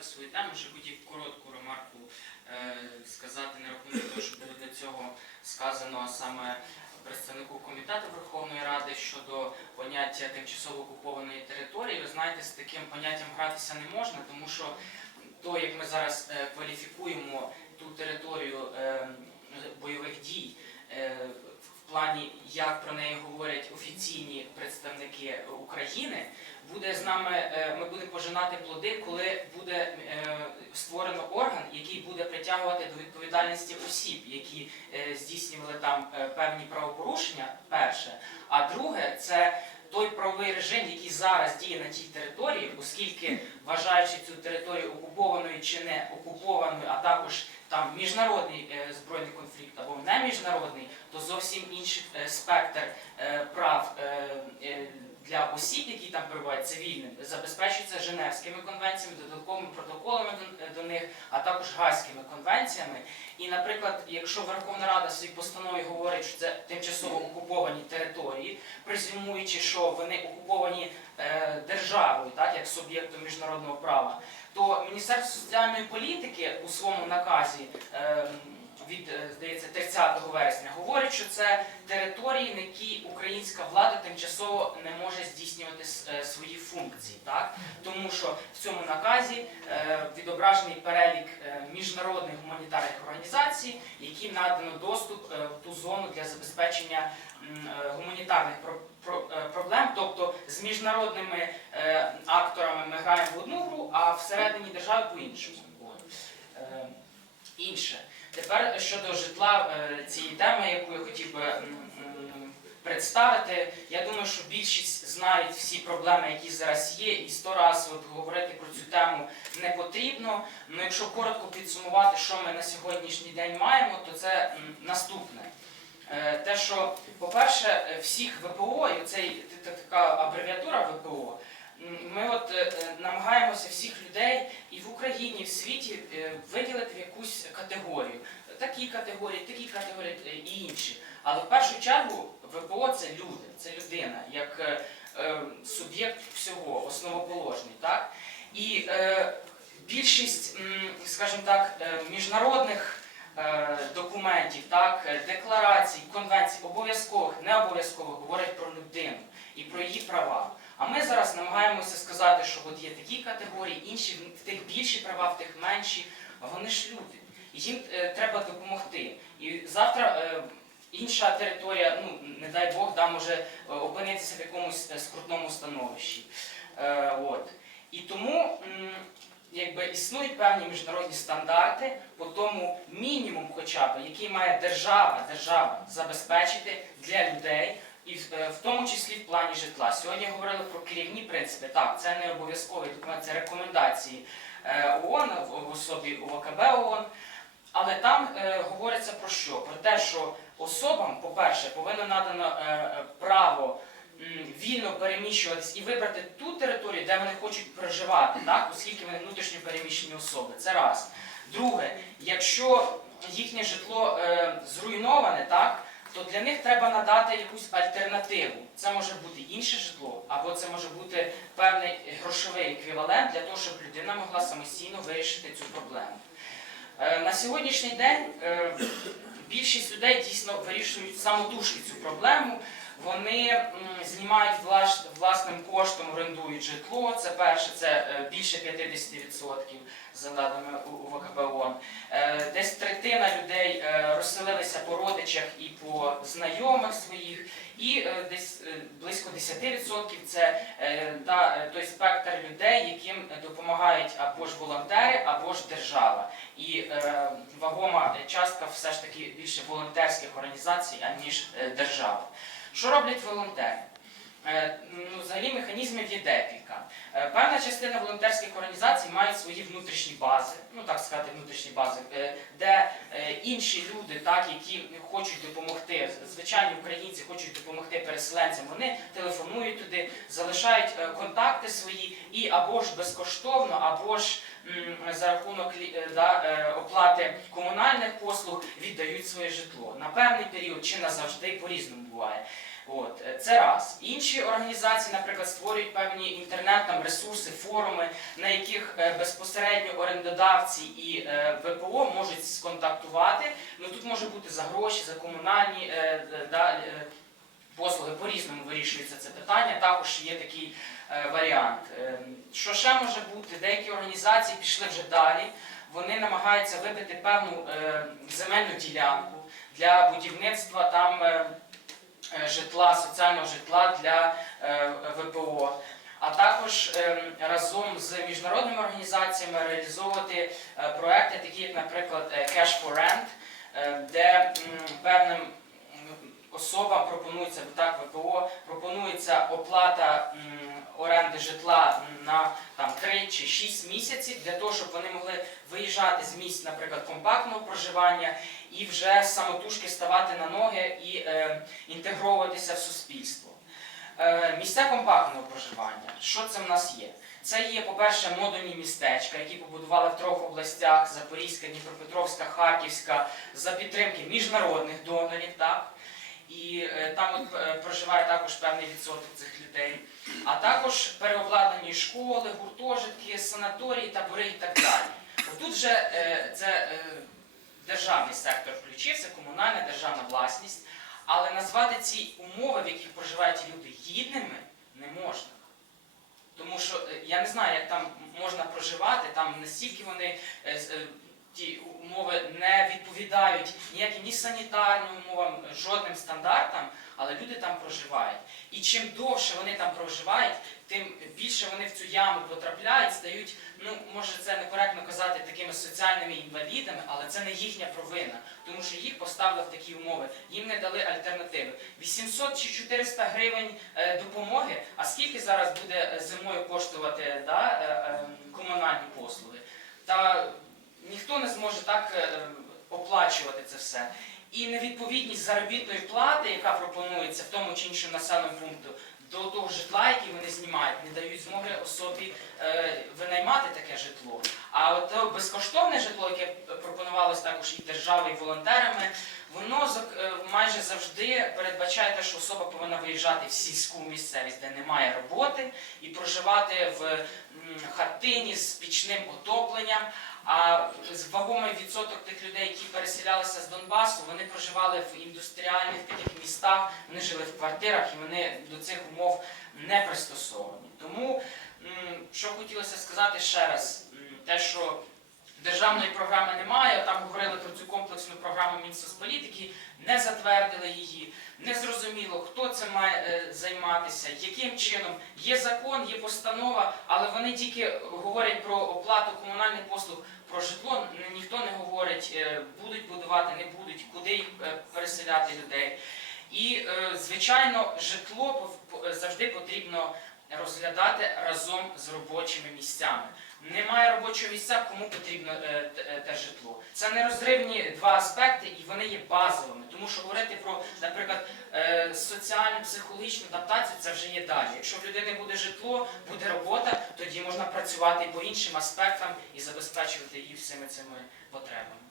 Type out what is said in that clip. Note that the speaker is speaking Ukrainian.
розпочати свою тему, ще хотів коротку ремарку е, сказати на рахунок того, що було для цього сказано саме представнику комітету Верховної Ради щодо поняття тимчасово окупованої території. Ви знаєте, з таким поняттям гратися не можна, тому що то, як ми зараз е, кваліфікуємо ту територію е, бойових дій. е, плані, як про неї говорять офіційні представники України, буде з нами, е, ми будемо пожинати плоди, коли буде е, створено орган, який буде притягувати до відповідальності осіб, які е, здійснювали там певні правопорушення. Перше, а друге, це той правовий режим, який зараз діє на тій території, оскільки вважаючи цю територію окупованою чи не окупованою, а також там міжнародний збройний конфлікт або не міжнародний, то зовсім інший е, спектр е, прав е, для осіб, які там перебувають цивільним, забезпечується Женевськими конвенціями, додатковими протоколами до, них, а також Гаазькими конвенціями. І, наприклад, якщо Верховна Рада в своїй постанові говорить, що це тимчасово окуповані території, презюмуючи, що вони окуповані державою, так як суб'єктом міжнародного права, то Міністерство соціальної політики у своєму наказі. Від, е, здається, 30 вересня говорить, що це території, на які українська влада тимчасово не може здійснювати е, свої функції, так тому що в цьому наказі е, відображений перелік міжнародних гуманітарних організацій, яким надано доступ в ту зону для забезпечення гуманітарних про- про- проблем. Тобто з міжнародними акторами ми граємо в одну гру, а всередині держави по іншому. Інше. Тепер щодо житла е, цієї теми, яку я хотів би представити, я думаю, що більшість знають всі проблеми, які зараз є, і сто разів от говорити про цю тему не потрібно. Ну, якщо коротко підсумувати, що ми на сьогоднішній день маємо, то це наступне. Е, Те, що, по-перше, всіх ВПО, і цей така абревіатура ВПО, ми от е, е, намагаємося всіх людей і в Україні, і в світі е, виділити в якусь категорію. Такі категорії, такі категорії і інші. Але в першу чергу ВПО це люди, це людина, як суб'єкт всього, основоположний. Так? І більшість, скажімо так, міжнародних документів, так, декларацій, конвенцій, обов'язкових, не обов'язкових, говорять про людину і про її права. Ми зараз намагаємося сказати, що от є такі категорії, інші в тих більші права, в тих менші, вони ж люди. Їм е, треба допомогти. І завтра е, інша територія, ну не дай Бог, да, може е, опинитися в якомусь скрутному становищі. От. І тому якби існують певні міжнародні стандарти по тому мінімум, хоча б, який має держава, держава забезпечити для людей. І в- е, в тому числі в плані житла. Сьогодні говорили про керівні принципи. Так, це не обов'язковий документ, це рекомендації е, ООН в особі ОВКБ ООН. Але там е, говориться про що? Про те, що особам, по-перше, повинно надано е, е, право вільно переміщуватись і вибрати ту територію, де вони хочуть проживати, так? оскільки вони внутрішньо переміщені особи. Це раз. Друге, якщо їхнє житло е, зруйноване, так? То для них треба надати якусь альтернативу. Це може бути інше житло, або це може бути певний грошовий еквівалент для того, щоб людина могла самостійно вирішити цю проблему. Е, На сьогоднішній день е, більшість людей дійсно вирішують самотужки цю проблему. Вони знімають власним коштом, орендують житло. Це перше, це е, більше 50% за даними У- УВКБ ООН. Е, Десь третина людей е, розселилися по родичах і по знайомих своїх, і десь близько 10% це той спектр людей, яким допомагають або ж волонтери, або ж держава. І вагома частка все ж таки більше волонтерських організацій, аніж держава. Що роблять волонтери? Е, Ну, взагалі механізмів є декілька. Е, Певна частина волонтерських організацій мають свої внутрішні бази, ну так сказати, внутрішні бази, е, де інші люди, так, які хочуть допомогти, звичайні українці хочуть допомогти переселенцям, вони телефонують туди, залишають контакти свої і або ж безкоштовно, або ж за рахунок е, да, е, оплати комунальних послуг віддають своє житло на певний період чи назавжди по-різному буває. От е, це раз. Інші організації, наприклад, створюють певні інтернет. там ресурси, форуми, на яких безпосередньо орендодавці і ВПО можуть сконтактувати. Ну тут може бути за гроші, за комунальні да, послуги. По-різному вирішується це питання. Також є такий е, варіант. Е, Що ще може бути? Деякі організації пішли вже далі. Вони намагаються вибити певну е, земельну ділянку для будівництва там житла, соціального житла для ВПО. А також разом з міжнародними організаціями реалізовувати проекти, такі як, наприклад, Cash for Rent, де певним м, особам пропонується так, ВПО пропонується оплата оренди житла на там 3 чи 6 місяців для того, щоб вони могли виїжджати з місць, наприклад, компактного проживання і вже самотужки ставати на ноги і е, інтегровуватися в суспільство. Е, місця компактного проживання. Що це в нас є? Це є, по-перше, модульні містечка, які побудували в трьох областях: Запорізька, Дніпропетровська, Харківська, за підтримки міжнародних донорів. Так? І е, там е, проживає також певний відсоток цих людей. А також переобладнані школи, гуртожитки, санаторії, табори і так далі. Тут вже е, це державний сектор включився, комунальна державна власність. Але назвати ці умови, в яких проживають люди, гідними не можна. Тому що я не знаю, як там можна проживати, там настільки вони ті умови не відповідають ніяким ні санітарним умовам, жодним стандартам, але люди там проживають. І чим довше вони там проживають, тим більше вони в цю яму потрапляють, стають, ну може це некоректно казати такими соціальними інвалідами, але це не їхня провина, тому що їх поставили в такі умови, їм не дали альтернативи. 800 чи 400 гривень е, допомоги, а скільки зараз буде е, зимою коштувати да, е, комунальні послуги? Та ніхто не зможе так е, оплачувати це все. І невідповідність заробітної плати, яка пропонується в тому чи іншому населеному пункту, до того житла, яке вони знімають, не дають змоги особі е, винаймати таке житло. А от безкоштовне житло, яке пропонувалось також і державою, і волонтерами, воно е, майже завжди передбачає те, що особа повинна виїжджати в сільську місцевість, де немає роботи, і проживати в хатині з пічним отопленням. А вагомий відсоток тих людей, які переселялися з Донбасу, вони проживали в індустріальних таких містах, вони жили в квартирах і вони до цих умов не пристосовані. Тому, що хотілося сказати ще раз, те, що державної програми немає, там говорили про цю комплексну програму Мінсоцполітики, не затвердили її, не зрозуміло, хто це має е, займатися, яким чином. Є закон, є постанова, але вони тільки говорять про оплату комунальних послуг, про житло ніхто не говорить, е, будуть будувати, не будуть, куди їх е, переселяти людей. І, звичайно, житло завжди потрібно розглядати разом з робочими місцями. Немає робочого місця, кому потрібно е, те- е, житло. Це нерозривні два аспекти, і вони є базовими. Тому що говорити про, наприклад, е, соціальну психологічну адаптацію це вже є далі. Якщо в людини буде житло, буде робота, тоді можна працювати по іншим аспектам і забезпечувати її всіми цими потребами.